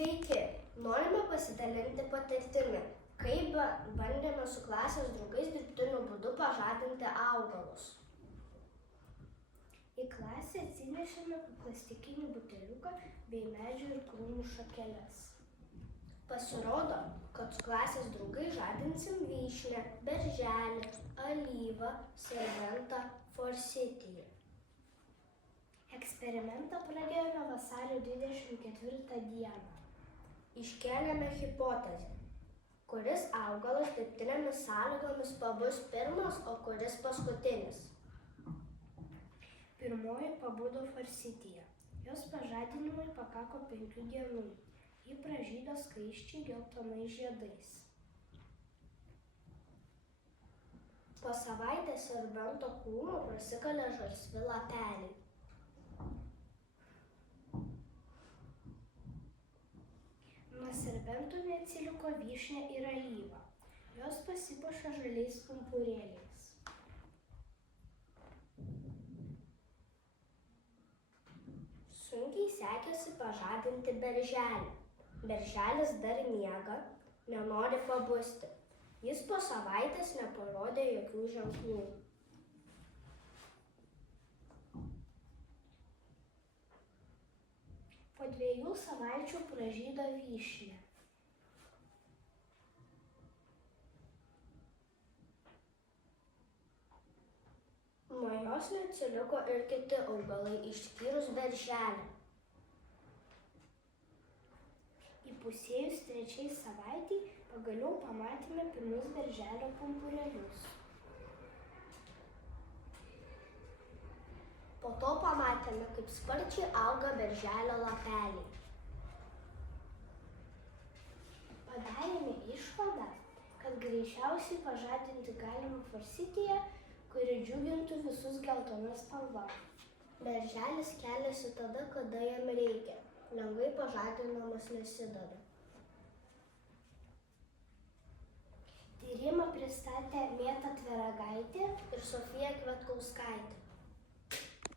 Sveiki, norime pasidalinti patirtimi, kaip bandėme su klasės draugais dirbtiniu būdu pažadinti augalus. Į klasę atsinešėme plastikinį buteliuką bei medžių ir krūmų šakeles. Pasirodo, kad su klasės draugai žadinsim vyšnią, berželį, alyvą, serventą, forsitiją. Eksperimentą pradėjome vasario 24 dieną. Iškėlėme hipotezę, kuris augalas dirbtinėmis sąlygomis pabus pirmas, o kuris paskutinis. Pirmoji pabudo forsitija. Jos pažadinimui pakako 5 dienų. Ji pražydo skaisčiai geltonais žiedais. Po savaitės servento krūmo prasikalė žalsvi lapeliai. Nuo serbentų neatsiliko vyšnia ir alyva. Jos pasipuošė žaliais pumpurėliais. Sunkiai sekėsi pažadinti berželį. Berželis dar miega, nenori pabusti. Jis po savaitės neparodė jokių ženklų. Po 2 savaičių pražydo vyšnia. Nuo jos neatsiliko ir kiti augalai, išskyrus berželį. Įpusėjus 3 savaitei pagaliau pamatėme pirmus berželio pumpurėlius. Po to pamatėme, kaip sparčiai auga berželio lapeliai. Padarėme išvadą, kad greičiausiai pažadinti galima forsitiją, kuri džiugintų visus geltona spalva. Berželis keliasi tada, kada jam reikia. Lengvai pažadinamas nesideda. Tyrimą pristatė Mėta Tveragaitė ir Sofija Kvetkauskaitė.